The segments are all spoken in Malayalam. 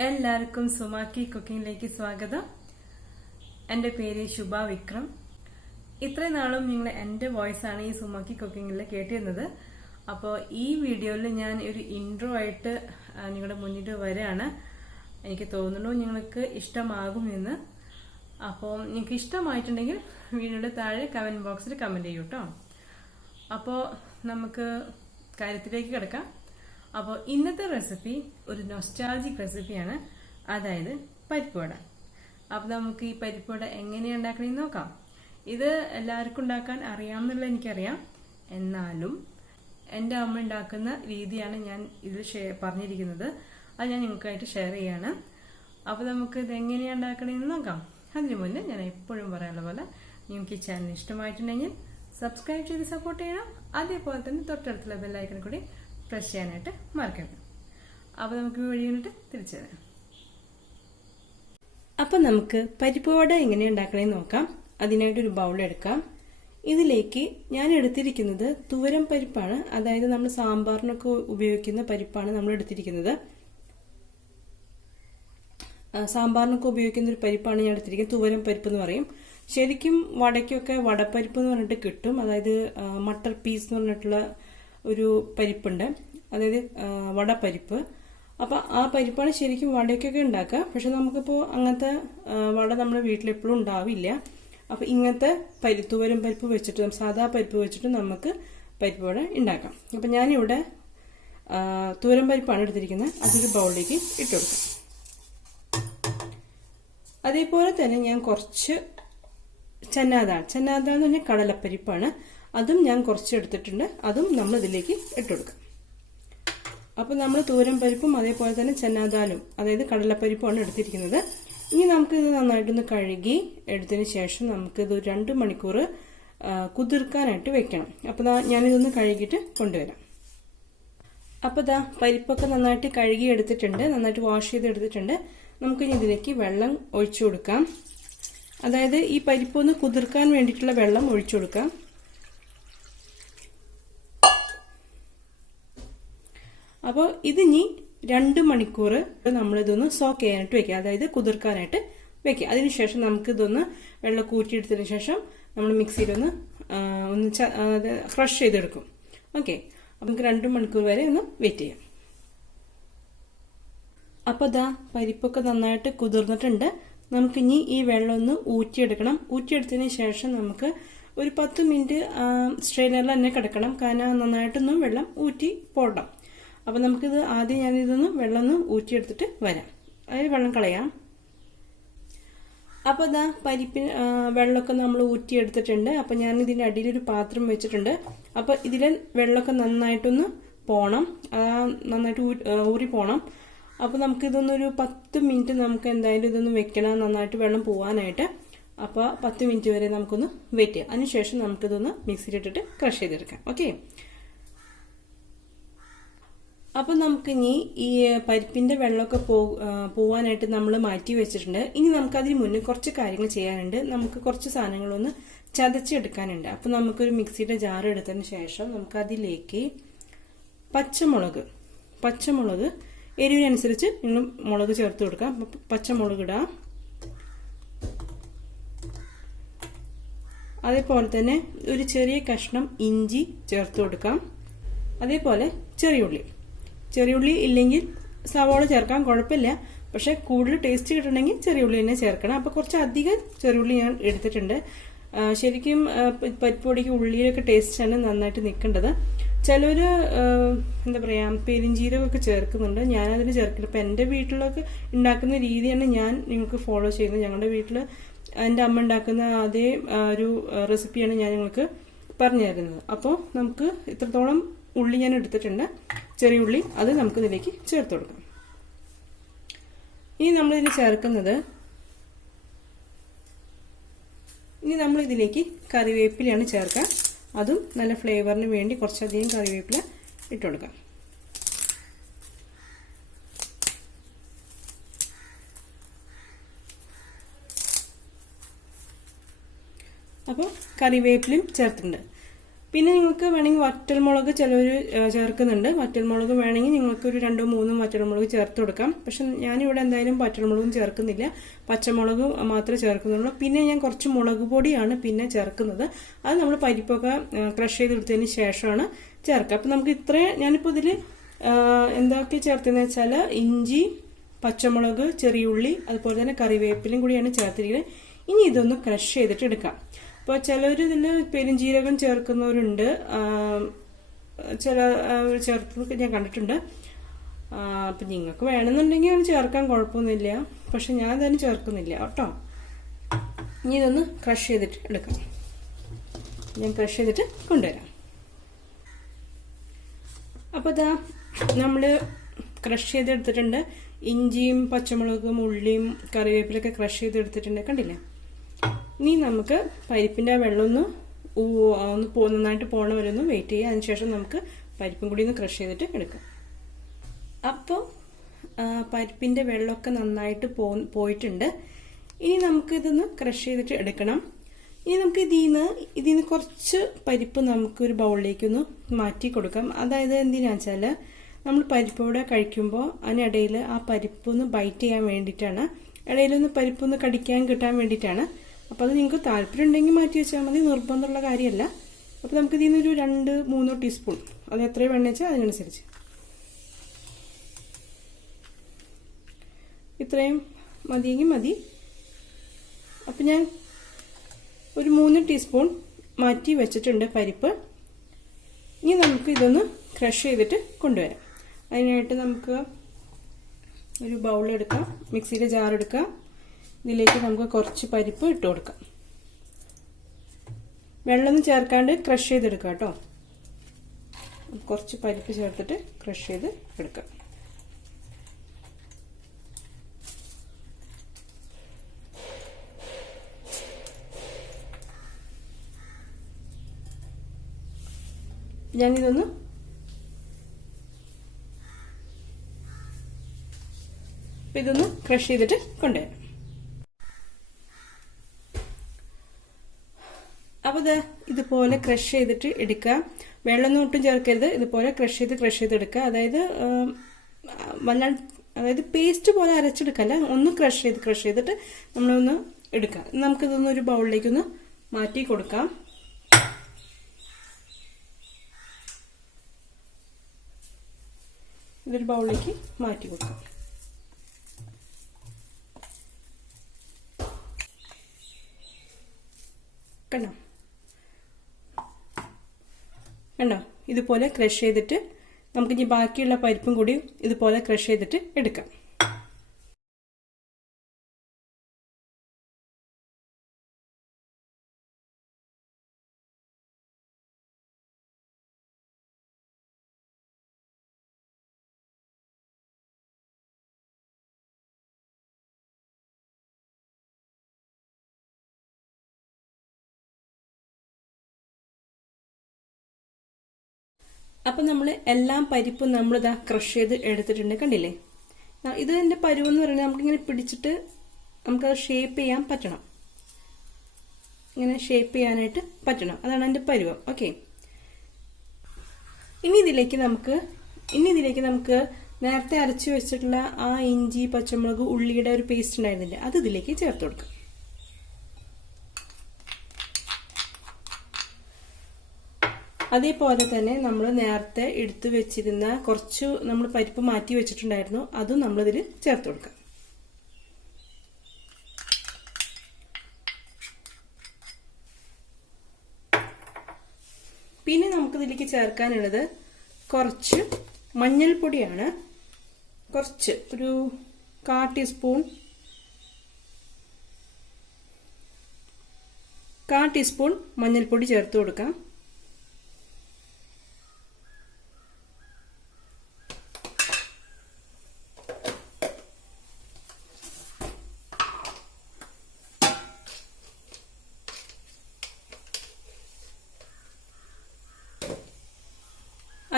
എല്ലാവർക്കും സുമാക്കി കുക്കിംഗിലേക്ക് സ്വാഗതം. എൻ്റെ പേര് ശുഭ വിക്രം. ഇത്രയും നാളും നിങ്ങൾ എൻ്റെ വോയിസ് ആണ് ഈ സുമാക്കി കുക്കിംഗിൽ കേട്ടിരുന്നത്. അപ്പോൾ ഈ വീഡിയോയിൽ ഞാൻ ഒരു ഇൻട്രോ ആയിട്ട് നിങ്ങളുടെ മുന്നിൽ വരികയാണ്. എനിക്ക് തോന്നുന്നു നിങ്ങൾക്ക് ഇഷ്ടമാകുമെന്ന്. അപ്പോൾ നിങ്ങൾക്ക് ഇഷ്ടമായിട്ടുണ്ടെങ്കിൽ വീഡിയോയുടെ താഴെ കമൻറ്റ് ബോക്സിൽ കമൻറ്റ് ചെയ്യൂ കേട്ടോ. അപ്പോൾ നമുക്ക് കാര്യത്തിലേക്ക് കിടക്കാം. അപ്പോൾ ഇന്നത്തെ റെസിപ്പി ഒരു നൊസ്റ്റാൾജിക് റെസിപ്പിയാണ്, അതായത് പരിപ്പ് വട. അപ്പോൾ നമുക്ക് ഈ പരിപ്പ് വട എങ്ങനെയാണ് ഉണ്ടാക്കണമെന്ന് നോക്കാം. ഇത് എല്ലാവർക്കും ഉണ്ടാക്കാൻ അറിയാമെന്നുള്ള എനിക്കറിയാം, എന്നാലും എൻ്റെ അമ്മ ഉണ്ടാക്കുന്ന രീതിയാണ് ഞാൻ ഇതിൽ പറഞ്ഞിരിക്കുന്നത്. അത് ഞാൻ നിങ്ങൾക്കായിട്ട് ഷെയർ ചെയ്യാണ്. അപ്പോൾ നമുക്ക് ഇത് എങ്ങനെയാണ് ഉണ്ടാക്കണമെന്ന് നോക്കാം. അതിന് മുന്നേ ഞാൻ എപ്പോഴും പറയാനുള്ള പോലെ നിങ്ങൾക്ക് ഈ ചാനൽ ഇഷ്ടമായിട്ടുണ്ടെങ്കിൽ സബ്സ്ക്രൈബ് ചെയ്ത് സപ്പോർട്ട് ചെയ്യണം. അതേപോലെ തന്നെ തൊട്ടടുത്തുള്ള ബെല്ലൈക്കൺ കൂടി പ്രസ് ചെയ്യാനായിട്ട് മറക്കരുത്. അപ്പോൾ നമുക്ക് വീഡിയോ കണ്ടിട്ട് തിരിച്ചു വരാം. അപ്പം നമുക്ക് പരിപ്പ് വട എങ്ങനെ ഉണ്ടാക്കണമെന്ന് നോക്കാം. അതിനായിട്ടൊരു ബൗൾ എടുക്കാം. ഇതിലേക്ക് ഞാൻ എടുത്തിരിക്കുന്നത് തുവരം പരിപ്പാണ്, അതായത് നമ്മൾ സാമ്പാറിനൊക്കെ ഉപയോഗിക്കുന്ന പരിപ്പാണ് നമ്മൾ എടുത്തിരിക്കുന്നത്. സാമ്പാറിനൊക്കെ ഉപയോഗിക്കുന്ന ഒരു പരിപ്പാണ് ഞാൻ എടുത്തിരിക്കുന്നത്. തുവരം പരിപ്പ് എന്ന് പറയും. ശരിക്കും വടയ്ക്കൊക്കെ വടപ്പരിപ്പ് എന്ന് പറഞ്ഞിട്ട് കിട്ടും, അതായത് മട്ടർ പീസ് എന്ന് പറഞ്ഞിട്ടുള്ള ഒരു പരിപ്പുണ്ട്, അതായത് വടപ്പരിപ്പ്. അപ്പം ആ പരിപ്പാണ് ശരിക്കും വടയ്ക്കൊക്കെ ഉണ്ടാക്കുക. പക്ഷെ നമുക്കിപ്പോൾ അങ്ങനത്തെ വട നമ്മുടെ വീട്ടിലെപ്പോഴും ഉണ്ടാവില്ല. അപ്പം ഇങ്ങനത്തെ തുവരം പരിപ്പ് വെച്ചിട്ട്, സാധാ പരിപ്പ് വെച്ചിട്ട് നമുക്ക് പരിപ്പ് വട ഉണ്ടാക്കാം. അപ്പം ഞാനിവിടെ തുവരം പരിപ്പാണ് എടുത്തിരിക്കുന്നത്. അതൊരു ബൗളിലേക്ക് ഇട്ട് കൊടുക്കാം. അതേപോലെ തന്നെ ഞാൻ കുറച്ച് ചന്നാദാൾ എന്ന് പറഞ്ഞാൽ കടലപ്പരിപ്പാണ്, അതും ഞാൻ കുറച്ച് എടുത്തിട്ടുണ്ട്. അതും നമ്മൾ ഇതിലേക്ക് ഇട്ടുകൊടുക്കാം. അപ്പോൾ നമ്മൾ തൂരം പരിപ്പും അതേപോലെ തന്നെ ചന്നാദാലും, അതായത് കടലപ്പരിപ്പുമാണ് എടുത്തിരിക്കുന്നത്. ഇനി നമുക്കിത് നന്നായിട്ടൊന്ന് കഴുകി എടുത്തതിന് ശേഷം നമുക്കിത് 2 മണിക്കൂർ കുതിർക്കാനായിട്ട് വെക്കണം. അപ്പോൾ ഞാനിതൊന്ന് കഴുകിയിട്ട് കൊണ്ടുവരാം. അപ്പോൾ പരിപ്പൊക്കെ നന്നായിട്ട് കഴുകി എടുത്തിട്ടുണ്ട്, നന്നായിട്ട് വാഷ് ചെയ്ത് എടുത്തിട്ടുണ്ട്. നമുക്കിനി ഇതിലേക്ക് വെള്ളം ഒഴിച്ചു കൊടുക്കാം. അതായത് ഈ പരിപ്പൊന്ന് കുതിർക്കാൻ വേണ്ടിയിട്ടുള്ള വെള്ളം ഒഴിച്ചു കൊടുക്കാം. അപ്പോൾ ഇതിനി 2 മണിക്കൂർ നമ്മളിതൊന്ന് സോക്ക് ചെയ്യാനായിട്ട് വെക്കുക, അതായത് കുതിർക്കാനായിട്ട് വെക്കുക. അതിനുശേഷം നമുക്കിതൊന്ന് വെള്ളം കൂറ്റിയെടുത്തതിന് ശേഷം നമ്മൾ മിക്സിയിലൊന്ന് ക്രഷ് ചെയ്തെടുക്കും. ഓക്കെ, അപ്പം നമുക്ക് 2 മണിക്കൂർ വരെ ഒന്ന് വെയിറ്റ് ചെയ്യാം. അപ്പോൾ പരിപ്പൊക്കെ നന്നായിട്ട് കുതിർന്നിട്ടുണ്ട്. നമുക്കിനി ഈ വെള്ളം ഒന്ന് ഊറ്റിയെടുക്കണം. ഊറ്റിയെടുത്തതിന് ശേഷം നമുക്ക് ഒരു 10 മിനിറ്റ് സ്ട്രെയിനറിൽ തന്നെ കിടക്കണം, കാരണം നന്നായിട്ടൊന്നും വെള്ളം ഊറ്റി പോടണം. അപ്പം നമുക്കിത് ആദ്യം ഞാനിതൊന്ന് വെള്ളം ഒന്ന് ഊറ്റിയെടുത്തിട്ട് വരാം, അതായത് വെള്ളം കളയാം. അപ്പോൾ പരിപ്പിന് വെള്ളമൊക്കെ നമ്മൾ ഊറ്റിയെടുത്തിട്ടുണ്ട്. അപ്പം ഞാൻ ഇതിൻ്റെ അടിയിലൊരു പാത്രം വെച്ചിട്ടുണ്ട്. അപ്പോൾ ഇതിലെ വെള്ളമൊക്കെ നന്നായിട്ടൊന്ന് പോണം, നന്നായിട്ട് ഊറി പോണം. അപ്പോൾ നമുക്കിതൊന്നൊരു 10 മിനിറ്റ് നമുക്ക് എന്തായാലും ഇതൊന്ന് വെക്കണം, നന്നായിട്ട് വെള്ളം പോകാനായിട്ട്. അപ്പോൾ 10 മിനിറ്റ് വരെ നമുക്കൊന്ന് വെയിറ്റ് ചെയ്യാം. അതിനുശേഷം നമുക്കിതൊന്ന് മിക്സിയിലിട്ടിട്ട് ക്രഷ് ചെയ്തെടുക്കാം. ഓക്കെ, അപ്പോൾ നമുക്കിനി ഈ പരിപ്പിൻ്റെ വെള്ളമൊക്കെ പോവാനായിട്ട് നമ്മൾ മാറ്റി വെച്ചിട്ടുണ്ട്. ഇനി നമുക്കതിന് മുന്നേ കുറച്ച് കാര്യങ്ങൾ ചെയ്യാനുണ്ട്. നമുക്ക് കുറച്ച് സാധനങ്ങളൊന്ന് ചതച്ചെടുക്കാനുണ്ട്. അപ്പോൾ നമുക്കൊരു മിക്സിയുടെ ജാർ എടുത്തതിന് ശേഷം നമുക്കതിലേക്ക് പച്ചമുളക് എരിവിനനുസരിച്ച് നിങ്ങൾ മുളക് ചേർത്ത് കൊടുക്കാം. പച്ചമുളക് ഇടാം. അതേപോലെ തന്നെ ഒരു ചെറിയ കഷ്ണം ഇഞ്ചി ചേർത്ത് കൊടുക്കാം. അതേപോലെ ചെറിയുള്ളി ഇല്ലെങ്കിൽ സവാള ചേർക്കാം, കുഴപ്പമില്ല. പക്ഷെ കൂടുതൽ ടേസ്റ്റ് കിട്ടണമെങ്കിൽ ചെറിയുള്ളി തന്നെ ചേർക്കണം. അപ്പോൾ കുറച്ച് അധികം ചെറിയുള്ളി ഞാൻ എടുത്തിട്ടുണ്ട്. ശരിക്കും പരിപ്പൊടിക്ക് ഉള്ളിയൊക്കെ ടേസ്റ്റാണ് നന്നായിട്ട് നിൽക്കേണ്ടത്. ചിലർ എന്താ പറയുക, പെരിഞ്ചീരകമൊക്കെ ചേർക്കുന്നുണ്ട്, ഞാനതിന് ചേർക്കില്ല. ഇപ്പം എൻ്റെ വീട്ടിലൊക്കെ ഉണ്ടാക്കുന്ന രീതിയാണ് ഞാൻ നിങ്ങൾക്ക് ഫോളോ ചെയ്യുന്നത്. ഞങ്ങളുടെ വീട്ടിൽ എൻ്റെ അമ്മ ഉണ്ടാക്കുന്ന അതേ ഒരു റെസിപ്പിയാണ് ഞാൻ നിങ്ങൾക്ക് പറഞ്ഞു തരുന്നത്. അപ്പോൾ നമുക്ക് ഇത്രത്തോളം ഉള്ളി ഞാൻ എടുത്തിട്ടുണ്ട്, ചെറിയ ഉള്ളി, അത് നമുക്ക് ഇതിലേക്ക് ചേർത്ത് കൊടുക്കാം. ഇനി നമ്മളിതിലേക്ക് കറിവേപ്പിലയാണ് ചേർക്കുക. അതും നല്ല ഫ്ലേവറിന് വേണ്ടി കുറച്ചധികം കറിവേപ്പില ഇട്ട് കൊടുക്കാം. അപ്പോൾ കറിവേപ്പിലയും ചേർത്തിട്ടുണ്ട്. പിന്നെ നിങ്ങൾക്ക് വേണമെങ്കിൽ വറ്റൽമുളക് ചിലവർ ചേർക്കുന്നുണ്ട്. വറ്റൽമുളക് വേണമെങ്കിൽ നിങ്ങൾക്ക് ഒരു 2-3 വറ്റൽമുളക് ചേർത്ത് കൊടുക്കാം. പക്ഷെ ഞാനിവിടെ എന്തായാലും വറ്റൽമുളകും ചേർക്കുന്നില്ല, പച്ചമുളക് മാത്രമേ ചേർക്കുന്നുള്ളൂ. പിന്നെ ഞാൻ കുറച്ച് മുളക് പൊടിയാണ് പിന്നെ ചേർക്കുന്നത്. അത് നമ്മൾ പരിപ്പൊക്കെ ക്രഷ് ചെയ്തെടുത്തതിന് ശേഷമാണ് ചേർക്കുക. അപ്പം നമുക്ക് ഇത്രയും ഞാനിപ്പോൾ ഇതിൽ എന്തൊക്കെ ചേർത്തെന്ന് വെച്ചാൽ ഇഞ്ചി, പച്ചമുളക്, ചെറിയുള്ളി, അതുപോലെ തന്നെ കറിവേപ്പിലും കൂടിയാണ് ചേർത്തിരിക്കുന്നത്. ഇനി ഇതൊന്ന് ക്രഷ് ചെയ്തിട്ട് എടുക്കാം. അപ്പോൾ ചിലർ ഇതിൽ പെരുംജീരകം ചേർക്കുന്നവരുണ്ട്, ചില ചേർത്ത് ഞാൻ കണ്ടിട്ടുണ്ട്. അപ്പം നിങ്ങൾക്ക് വേണമെന്നുണ്ടെങ്കിൽ അത് ചേർക്കാൻ കുഴപ്പമൊന്നുമില്ല, പക്ഷെ ഞാൻ അതിന് ചേർക്കുന്നില്ല കേട്ടോ. ഇനി ഇതൊന്ന് ക്രഷ് ചെയ്തിട്ട് എടുക്കാം. ഞാൻ ക്രഷ് ചെയ്തിട്ട് കൊണ്ടുവരാം. അപ്പോൾ ഇതാ നമ്മൾ ക്രഷ് ചെയ്തെടുത്തിട്ടുണ്ട്. ഇഞ്ചിയും പച്ചമുളകും ഉള്ളിയും കറിവേപ്പിലൊക്കെ ക്രഷ് ചെയ്തെടുത്തിട്ടുണ്ട്, കണ്ടില്ലേ? ഇനി നമുക്ക് പരിപ്പിൻ്റെ വെള്ളം ഒന്ന് നന്നായിട്ട് പോണ വരെ ഒന്ന് വെയിറ്റ് ചെയ്യുക. അതിനുശേഷം നമുക്ക് പരിപ്പും കൂടി ഒന്ന് ക്രഷ് ചെയ്തിട്ട് എടുക്കാം. അപ്പോൾ പരിപ്പിൻ്റെ വെള്ളമൊക്കെ നന്നായിട്ട് പോയിട്ടുണ്ട്. ഇനി നമുക്ക് ഇതൊന്ന് ക്രഷ് ചെയ്തിട്ട് എടുക്കണം. ഇനി നമുക്ക് ഇതിന്ന് കുറച്ച് പരിപ്പ് നമുക്കൊരു ബൗളിലേക്കൊന്ന് മാറ്റി കൊടുക്കാം. അതായത് എന്തിനാ വെച്ചാൽ നമ്മൾ പരിപ്പോടെ കഴിക്കുമ്പോൾ അതിനിടയിൽ ആ പരിപ്പൊന്ന് ബൈറ്റ് ചെയ്യാൻ വേണ്ടിയിട്ടാണ്, ഇടയിലൊന്ന് പരിപ്പൊന്ന് കടിക്കാൻ കിട്ടാൻ വേണ്ടിയിട്ടാണ്. അപ്പോൾ അത് നിങ്ങൾക്ക് താല്പര്യം ഉണ്ടെങ്കിൽ മാറ്റി വെച്ചാൽ മതി, നിർബന്ധമുള്ള കാര്യമല്ല. അപ്പോൾ നമുക്ക് ഇതിൽ നിന്നൊരു 2-3 ടീസ്പൂൺ, അത് എത്രയും വേണമെന്ന് വെച്ചാൽ അതിനനുസരിച്ച് ഇത്രയും മതിയെങ്കിൽ മതി. അപ്പം ഞാൻ ഒരു 3 ടീസ്പൂൺ മാറ്റി വെച്ചിട്ടുണ്ട് പരിപ്പ്. ഇനി നമുക്ക് ഇതൊന്ന് ക്രഷ് ചെയ്തിട്ട് കൊണ്ടുവരാം. അതിനായിട്ട് നമുക്ക് ഒരു ബൗളെടുക്കാം, മിക്സിയുടെ ജാർ എടുക്കാം. ഇതിലേക്ക് നമുക്ക് കുറച്ച് പരിപ്പ് ഇട്ട് കൊടുക്കാം. വെള്ളമൊന്നും ചേർക്കാണ്ട് ക്രഷ് ചെയ്തെടുക്കാം കേട്ടോ. കുറച്ച് പരിപ്പ് ചേർത്തിട്ട് ക്രഷ് ചെയ്ത് എടുക്കാം. ഞാനിതൊന്ന് ക്രഷ് ചെയ്തിട്ട് കൊണ്ടുവരാം. അപ്പോൾ ഇതുപോലെ ക്രഷ് ചെയ്തിട്ട് എടുക്കുക. വെള്ളമൊന്നും ഒട്ടും ചേർക്കരുത്. ഇതുപോലെ ക്രഷ് ചെയ്തെടുക്കുക. അതായത് പേസ്റ്റ് പോലെ അരച്ചെടുക്കല്ല, ഒന്ന് ക്രഷ് ചെയ്തിട്ട് നമ്മളൊന്ന് എടുക്കുക. നമുക്കിതൊന്ന് ഒരു ബൗളിലേക്കൊന്ന് മാറ്റി കൊടുക്കാം. ഇതൊരു ബൗളിലേക്ക് മാറ്റി കൊടുക്കാം. കണ്ടോ? ഇതുപോലെ ക്രഷ് ചെയ്തിട്ട് നമുക്കിനി ബാക്കിയുള്ള പരിപ്പും കൂടി ഇതുപോലെ ക്രഷ് ചെയ്തിട്ട് എടുക്കാം. അപ്പം നമ്മൾ എല്ലാം പരിപ്പും നമ്മളിതാ ക്രഷ് ചെയ്ത് എടുത്തിട്ടുണ്ട്, കണ്ടില്ലേ? ഇത് എൻ്റെ പരുവെന്ന് പറയുന്നത് നമുക്കിങ്ങനെ പിടിച്ചിട്ട് നമുക്കത് ഷേപ്പ് ചെയ്യാൻ പറ്റണം. ഇങ്ങനെ ഷേപ്പ് ചെയ്യാനായിട്ട് പറ്റണം, അതാണ് എൻ്റെ പരുവം. ഓക്കെ, ഇനി ഇതിലേക്ക് നമുക്ക് നേരത്തെ അരച്ചു വെച്ചിട്ടുള്ള ആ ഇഞ്ചി, പച്ചമുളക്, ഉള്ളിയുടെ ഒരു പേസ്റ്റ് ഉണ്ടായിരുന്നില്ലേ, അത് ഇതിലേക്ക് ചേർത്ത് കൊടുക്കാം. അതേപോലെ തന്നെ നമ്മൾ നേരത്തെ എടുത്തു വെച്ചിരുന്ന കുറച്ച് നമ്മൾ പരിപ്പ് മാറ്റി വെച്ചിട്ടുണ്ടായിരുന്നു, അതും നമ്മളിതിൽ ചേർത്ത് കൊടുക്കാം. പിന്നെ നമുക്കിതിലേക്ക് ചേർക്കാനുള്ളത് കുറച്ച് മഞ്ഞൾപ്പൊടിയാണ്. ഒരു 1/4 ടീസ്പൂൺ മഞ്ഞൾപ്പൊടി ചേർത്ത് കൊടുക്കാം.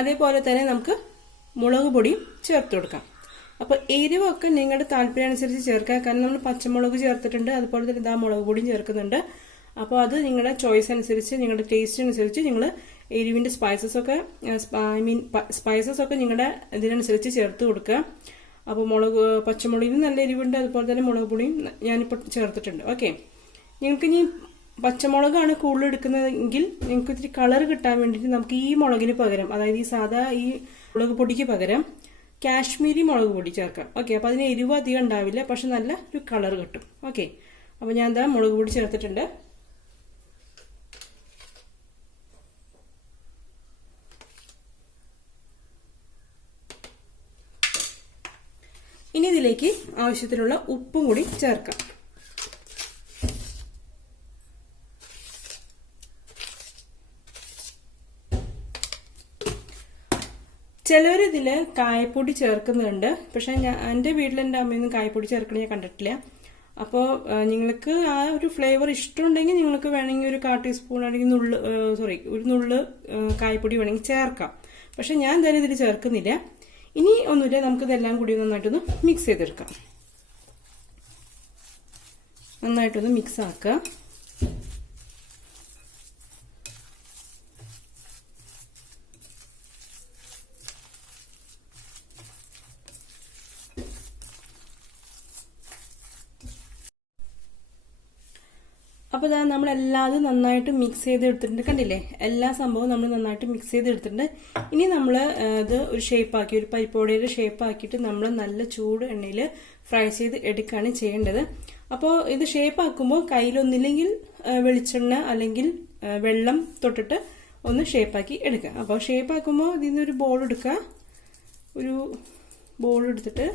അതേപോലെ തന്നെ നമുക്ക് മുളക് പൊടിയും ചേർത്ത് കൊടുക്കാം. അപ്പോൾ എരിവൊക്കെ നിങ്ങളുടെ താല്പര്യമനുസരിച്ച് ചേർക്കുക. കാരണം നമ്മൾ പച്ചമുളക് ചേർത്തിട്ടുണ്ട്, അതുപോലെ തന്നെ മുളക് പൊടിയും ചേർക്കുന്നുണ്ട്. അപ്പോൾ അത് നിങ്ങളുടെ ചോയ്സ് അനുസരിച്ച്, നിങ്ങളുടെ ടേസ്റ്റ് അനുസരിച്ച് നിങ്ങൾ എരിവിന്റെ സ്പൈസസ് ഒക്കെ സ്പൈസസ് ഒക്കെ നിങ്ങളുടെ ഇതിനനുസരിച്ച് ചേർത്ത് കൊടുക്കുക. അപ്പോൾ പച്ചമുളകിന് നല്ല എരിവുണ്ട്, അതുപോലെ തന്നെ മുളക് പൊടിയും ഞാനിപ്പോൾ ചേർത്തിട്ടുണ്ട്. ഓക്കെ, നിങ്ങൾക്ക് ഇനി പച്ചമുളകാണ് കൂടുതൽ എടുക്കുന്നതെങ്കിൽ നിങ്ങൾക്ക് ഇത്തിരി കളർ കിട്ടാൻ വേണ്ടിയിട്ട് നമുക്ക് ഈ മുളകിന് പകരം, അതായത് ഈ സാധാ ഈ മുളക് പൊടിക്ക് പകരം കാശ്മീരി മുളക് പൊടി ചേർക്കാം. ഓക്കെ, അപ്പോൾ അതിന് എരിവ് അധികം ഉണ്ടാവില്ല, പക്ഷെ നല്ല ഒരു കളർ കിട്ടും. ഓക്കെ, അപ്പോൾ ഞാൻ എന്താ മുളക് പൊടി ചേർത്തിട്ടുണ്ട്. ഇനി ഇതിലേക്ക് ആവശ്യത്തിനുള്ള ഉപ്പും കൂടി ചേർക്കാം. ചിലർ ഇതിൽ കായപ്പൊടി ചേർക്കുന്നുണ്ട്, പക്ഷെ എൻ്റെ വീട്ടിൽ എൻ്റെ അമ്മയൊന്നും കായപ്പൊടി ചേർക്കണ ഞാൻ കണ്ടിട്ടില്ല. അപ്പോൾ നിങ്ങൾക്ക് ആ ഒരു ഫ്ലേവർ ഇഷ്ടമുണ്ടെങ്കിൽ നിങ്ങൾക്ക് വേണമെങ്കിൽ ഒരു 1/4 ടീസ്പൂൺ അല്ലെങ്കിൽ ഒരു നുള്ള് കായപ്പൊടി വേണമെങ്കിൽ ചേർക്കാം. പക്ഷെ ഞാൻ എന്തായാലും ഇതിൽ ചേർക്കുന്നില്ല. ഇനി ഒന്നുമില്ല, നമുക്കിതെല്ലാം കൂടി നന്നായിട്ടൊന്ന് മിക്സ് ചെയ്തെടുക്കാം. നന്നായിട്ടൊന്ന് മിക്സ് ആക്കുക. അപ്പോൾ ഇതാ നമ്മളെല്ലാതും നന്നായിട്ട് മിക്സ് ചെയ്തെടുത്തിട്ടുണ്ട്. കണ്ടില്ലേ, എല്ലാ സംഭവവും നമ്മൾ നന്നായിട്ട് മിക്സ് ചെയ്തെടുത്തിട്ടുണ്ട്. ഇനി നമ്മൾ ഇത് ഒരു ഷേപ്പാക്കി, ഒരു പരിപ്പോടയുടെ ഷേപ്പാക്കിയിട്ട് നമ്മൾ നല്ല ചൂട് എണ്ണയിൽ ഫ്രൈ ചെയ്ത് എടുക്കുകയാണ് ചെയ്യേണ്ടത്. അപ്പോൾ ഇത് ഷേപ്പാക്കുമ്പോൾ കയ്യിലൊന്നില്ലെങ്കിൽ വെളിച്ചെണ്ണ അല്ലെങ്കിൽ വെള്ളം തൊട്ടിട്ട് ഒന്ന് ഷേപ്പാക്കി എടുക്കുക. അപ്പോൾ ഷേപ്പാക്കുമ്പോൾ ഇതിൽ നിന്നൊരു ബോൾ എടുക്കുക. ഒരു ബോൾ എടുത്തിട്ട്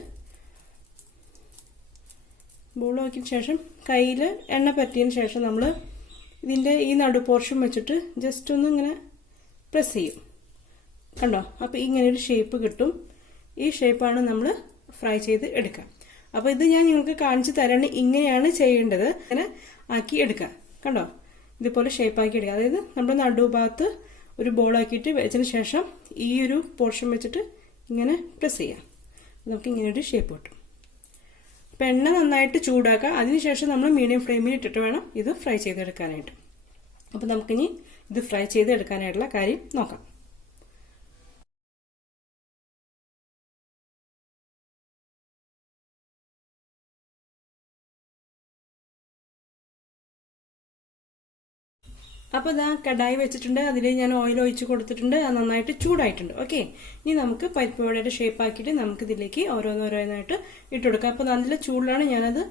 ബോളാക്കിയതിന് ശേഷം കയ്യിൽ എണ്ണ പറ്റിയതിന് ശേഷം നമ്മൾ ഇതിൻ്റെ ഈ നടു പോർഷൻ വെച്ചിട്ട് ജസ്റ്റ് ഒന്ന് ഇങ്ങനെ പ്രസ് ചെയ്യും. കണ്ടോ, അപ്പോൾ ഇങ്ങനെ ഒരു ഷേപ്പ് കിട്ടും. ഈ ഷേപ്പാണ് നമ്മൾ ഫ്രൈ ചെയ്ത് എടുക്കുക. അപ്പോൾ ഇത് ഞാൻ നിങ്ങൾക്ക് കാണിച്ചു തരാണ്, ഇങ്ങനെയാണ് ചെയ്യേണ്ടത്. ഇങ്ങനെ ആക്കി എടുക്കുക. കണ്ടോ, ഇതുപോലെ ഷേപ്പാക്കി എടുക്കുക. അതായത് നമ്മുടെ നടുഭാഗത്ത് ഒരു ബോളാക്കിയിട്ട് വെച്ചതിന് ശേഷം ഈ ഒരു പോർഷൻ വെച്ചിട്ട് ഇങ്ങനെ പ്രസ് ചെയ്യാം. നമുക്ക് ഇങ്ങനെ ഒരു ഷേപ്പ് കിട്ടും. അപ്പം എണ്ണ നന്നായിട്ട് ചൂടാക്കുക. അതിനുശേഷം നമ്മൾ മീഡിയം ഫ്ലെയിമിൽ ഇട്ടിട്ട് വേണം ഇത് ഫ്രൈ ചെയ്തെടുക്കാനായിട്ട്. അപ്പം നമുക്കിനി ഇത് ഫ്രൈ ചെയ്തെടുക്കാനായിട്ടുള്ള കാര്യം നോക്കാം. അപ്പോൾ ഇതാ കടായി വെച്ചിട്ടുണ്ട്, അതിൽ ഞാൻ ഓയിൽ ഒഴിച്ച് കൊടുത്തിട്ടുണ്ട്. അത് നന്നായിട്ട് ചൂടായിട്ടുണ്ട്. ഓക്കെ, ഇനി നമുക്ക് പരിപ്പ് വടയുടെ ഷേപ്പ് ആക്കിയിട്ട് നമുക്ക് ഇതിലേക്ക് ഓരോന്നോരോന്നായിട്ട് ഇട്ട് കൊടുക്കാം. അപ്പോൾ നല്ല ചൂടിലാണ്, ഞാനത്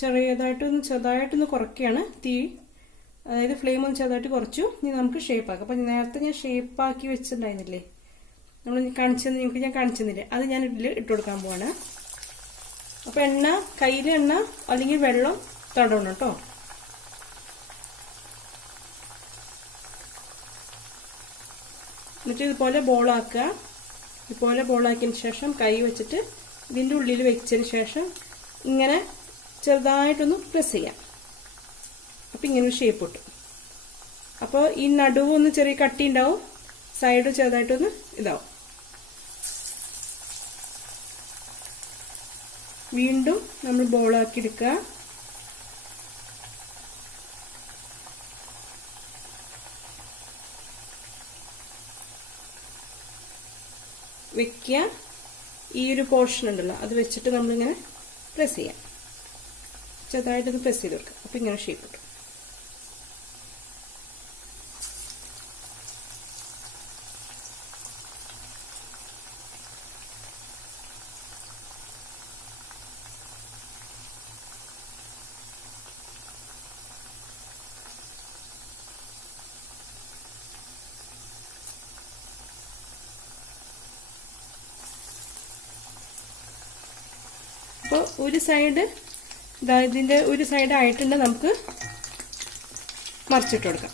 ചെറുതായിട്ടൊന്ന് കുറയ്ക്കുകയാണ് തീ, അതായത് ഫ്ലെയിം ഒന്ന് ചെറുതായിട്ട് കുറച്ചു. ഇനി നമുക്ക് ഷേപ്പ് ആക്കാം. അപ്പോൾ നേരത്തെ ഞാൻ ഷേപ്പ് ആക്കി വെച്ചിട്ടുണ്ടായിരുന്നില്ലേ, നിങ്ങൾക്ക് ഞാൻ കാണിച്ചെന്നില്ലേ, അത് ഞാൻ ഇതിൽ ഇട്ട് കൊടുക്കാൻ പോവാണ്. അപ്പോൾ കയ്യിൽ എണ്ണ അല്ലെങ്കിൽ വെള്ളം തടവണം കേട്ടോ. എന്നിട്ട് ഇതുപോലെ ബോളാക്കുക. ഇതുപോലെ ബോളാക്കിയതിന് ശേഷം കൈ വെച്ചിട്ട് ഇതിൻ്റെ ഉള്ളിൽ വെച്ചതിന് ശേഷം ഇങ്ങനെ ചെറുതായിട്ടൊന്ന് പ്രസ് ചെയ്യാം. അപ്പം ഇങ്ങനൊരു ഷേപ്പ് കിട്ടും. അപ്പോൾ ഈ നടുവ് ഒന്ന് ചെറിയ കട്ടി ഉണ്ടാവും, സൈഡ് ചെറുതായിട്ടൊന്ന് ഇതാവും. വീണ്ടും നമ്മൾ ബോളാക്കി എടുക്കുക. വെക്കുക. ഈ ഒരു പോർഷൻ ഉണ്ടല്ലോ അത് വെച്ചിട്ട് നമ്മളിങ്ങനെ പ്രസ് ചെയ്യാം. ചെറുതായിട്ടൊന്ന് പ്രസ് ചെയ്ത് വെക്കുക. അപ്പം ഇങ്ങനെ ഷേപ്പ് കിട്ടും. അപ്പോൾ ഒരു സൈഡ് ഇതിൻ്റെ ഒരു സൈഡ് ആയിട്ടുണ്ട്, നമുക്ക് മറിച്ചിട്ട് കൊടുക്കാം.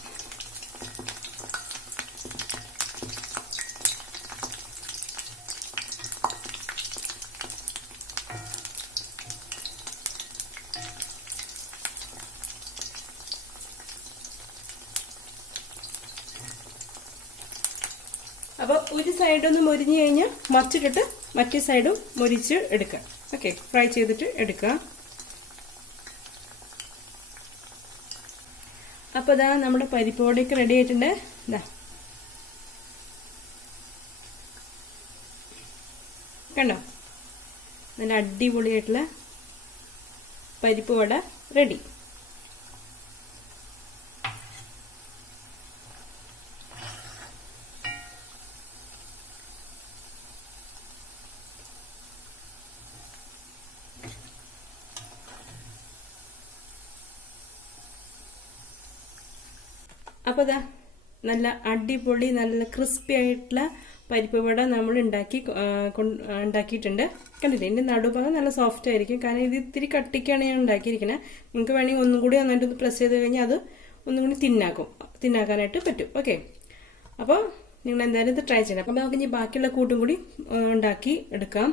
അപ്പോൾ ഒരു സൈഡ് ഒന്ന് മൊരിഞ്ഞു കഴിഞ്ഞാൽ മറിച്ചിട്ടിട്ട് മറ്റേ സൈഡും മൊരിച്ച് എടുക്കുക. ഓക്കെ, ഫ്രൈ ചെയ്തിട്ട് എടുക്കുക. അപ്പോൾ ഇതാ നമ്മുടെ പരിപ്പ് വടയൊക്കെ റെഡി ആയിട്ടുണ്ട്. ഇതാ കണ്ടോ, നല്ല അടിപൊളിയായിട്ടുള്ള പരിപ്പ് വട റെഡി. അപ്പോൾ ഇതാ നല്ല അടിപൊളി നല്ല ക്രിസ്പി ആയിട്ടുള്ള പരിപ്പ് വട നമ്മൾ ഉണ്ടാക്കിയിട്ടുണ്ട്. കണ്ടില്ലേ, ഇതിന്റെ നടുഭാഗം നല്ല സോഫ്റ്റ് ആയിരിക്കും. കാരണം ഇത് ഇത്തിരി കട്ടിക്കാണ് ഞാൻ ഉണ്ടാക്കിയിരിക്കുന്നത്. നിങ്ങൾക്ക് വേണമെങ്കിൽ ഒന്നും കൂടി നന്നായിട്ട് പ്രസ് ചെയ്ത് കഴിഞ്ഞാൽ അത് ഒന്നും കൂടി തിന്നാക്കാനായിട്ട് പറ്റും. ഓക്കെ, അപ്പോൾ നിങ്ങൾ എന്തായാലും ഇത് ട്രൈ ചെയ്യണം. അപ്പോൾ നമുക്ക് ഇനി ബാക്കിയുള്ള കൂട്ടും കൂടി ഉണ്ടാക്കി എടുക്കാം.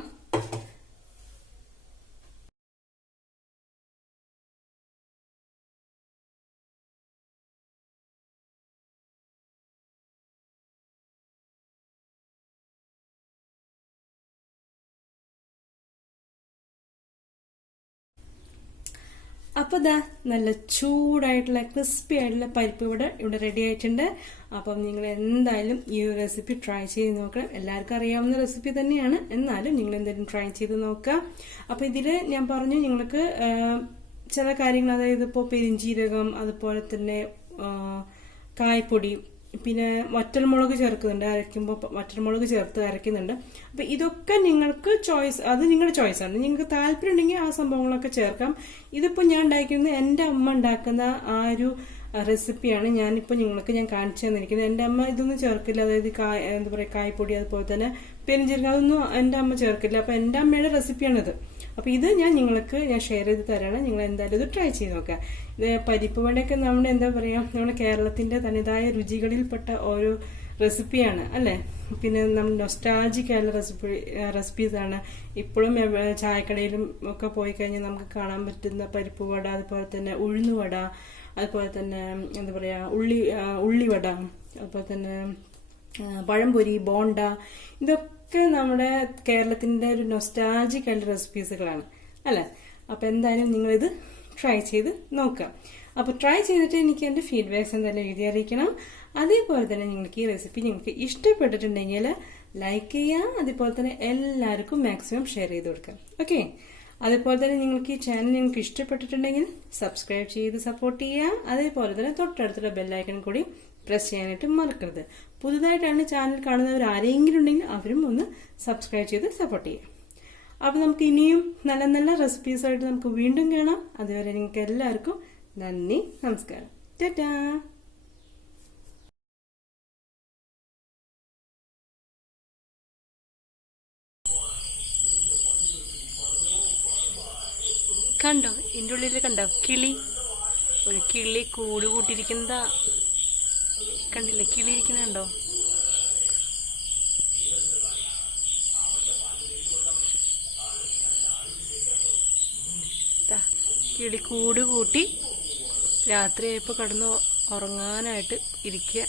അപ്പോൾ ഇതാ നല്ല ചൂടായിട്ടുള്ള ക്രിസ്പി ആയിട്ടുള്ള പരിപ്പ് ഇവിടെ റെഡി ആയിട്ടുണ്ട്. അപ്പം നിങ്ങൾ എന്തായാലും ഈ ഒരു റെസിപ്പി ട്രൈ ചെയ്ത് നോക്കണം. എല്ലാവർക്കും അറിയാവുന്ന റെസിപ്പി തന്നെയാണ്, എന്നാലും നിങ്ങൾ എന്തായാലും ട്രൈ ചെയ്ത് നോക്കുക. അപ്പോൾ ഇതിൽ ഞാൻ പറഞ്ഞു നിങ്ങൾക്ക് ചില കാര്യങ്ങൾ, അതായത് ഇപ്പോൾ പെരിഞ്ചീരകം, അതുപോലെ തന്നെ കായപ്പൊടി, പിന്നെ വറ്റൽമുളക് ചേർക്കുന്നുണ്ട്. അരയ്ക്കുമ്പോൾ വറ്റൽമുളക് ചേർത്ത് അരയ്ക്കുന്നുണ്ട്. അപ്പൊ ഇതൊക്കെ നിങ്ങൾക്ക് ചോയ്സ്, അത് നിങ്ങളുടെ ചോയ്സാണ്. നിങ്ങൾക്ക് താല്പര്യം ഉണ്ടെങ്കിൽ ആ സംഭവങ്ങളൊക്കെ ചേർക്കാം. ഇതിപ്പോ ഞാൻ ഉണ്ടാക്കുന്നത് എൻ്റെ അമ്മ ഉണ്ടാക്കുന്ന ആ ഒരു റെസിപ്പിയാണ് ഞാനിപ്പോൾ ഞാൻ കാണിച്ചു തന്നിരിക്കുന്നത്. എൻ്റെ അമ്മ ഇതൊന്നും ചേർക്കില്ല. അതായത് എന്താ പറയുക, കായ്പ്പൊടി, അതുപോലെ തന്നെ പെരിഞ്ചീരകം, അതൊന്നും എൻ്റെ അമ്മ ചേർക്കില്ല. അപ്പൊ എൻ്റെ അമ്മയുടെ റെസിപ്പിയാണിത്. അപ്പൊ ഇത് ഞാൻ ഷെയർ ചെയ്ത് തരാണ്. നിങ്ങൾ എന്തായാലും ഇത് ട്രൈ ചെയ്ത് നോക്കുക. ഇത് പരിപ്പ് വടയൊക്കെ നമ്മുടെ എന്താ പറയാ, നമ്മുടെ കേരളത്തിന്റെ തനതായ രുചികളിൽപ്പെട്ട ഓരോ റെസിപ്പിയാണ് അല്ലെ. പിന്നെ നമ്മൾ നൊസ്റ്റാൾജിക് ആയിട്ടുള്ള റെസിപ്പീസാണ്. ഇപ്പോഴും ചായക്കടയിലും ഒക്കെ പോയി കഴിഞ്ഞാൽ നമുക്ക് കാണാൻ പറ്റുന്ന പരിപ്പ് വട, അതുപോലെ തന്നെ ഉഴുന്നുവട, അതുപോലെ തന്നെ എന്താ പറയാ ഉള്ളിവട, അതുപോലെ തന്നെ പഴംപൊരി, ബോണ്ട, ഇതൊക്കെ നമ്മുടെ കേരളത്തിന്റെ ഒരു നൊസ്റ്റാൾജിക് ആയിട്ടുള്ള റെസിപ്പീസുകളാണ് അല്ലെ. അപ്പൊ എന്തായാലും നിങ്ങളിത് ട്രൈ ചെയ്ത് നോക്കാം. അപ്പൊ ട്രൈ ചെയ്തിട്ട് എനിക്ക് എന്റെ ഫീഡ്ബാക്സ് എന്തായാലും എഴുതി അറിയിക്കണം. അതേപോലെ തന്നെ നിങ്ങൾക്ക് ഈ റെസിപ്പി നിങ്ങൾക്ക് ഇഷ്ടപ്പെട്ടിട്ടുണ്ടെങ്കിൽ ലൈക്ക് ചെയ്യുക. അതേപോലെ തന്നെ എല്ലാവർക്കും മാക്സിമം ഷെയർ ചെയ്ത് കൊടുക്കാം. ഓക്കെ, അതേപോലെ തന്നെ നിങ്ങൾക്ക് ഈ ചാനൽ നിങ്ങൾക്ക് ഇഷ്ടപ്പെട്ടിട്ടുണ്ടെങ്കിൽ സബ്സ്ക്രൈബ് ചെയ്ത് സപ്പോർട്ട് ചെയ്യുക. അതേപോലെ തന്നെ തൊട്ടടുത്തുള്ള ബെല്ലൈക്കൺ കൂടി പ്രസ് ചെയ്യാനായിട്ട് മറക്കരുത്. പുതുതായിട്ടാണ് ചാനൽ കാണുന്നവർ ആരെങ്കിലും ഉണ്ടെങ്കിൽ അവരും ഒന്ന് സബ്സ്ക്രൈബ് ചെയ്ത് സപ്പോർട്ട് ചെയ്യുക. അപ്പൊ നമുക്ക് ഇനിയും നല്ല നല്ല റെസിപ്പീസായിട്ട് നമുക്ക് വീണ്ടും കാണാം. അതുവരെ നിങ്ങൾക്ക് എല്ലാവർക്കും നന്ദി, നമസ്കാരം, ടാറ്റാ. കണ്ടോ, ഇതിൻ്റെ ഉള്ളിൽ കണ്ടോ ഒരു കിളി കൂട് കൂട്ടിയിരിക്കുന്നതാ. കണ്ടില്ലേ, കിളി ഇരിക്കുന്നുണ്ടോ? കിളി കൂട് കൂട്ടി രാത്രിയായപ്പോൾ കിടന്ന് ഉറങ്ങാനായിട്ട് ഇരിക്കുക.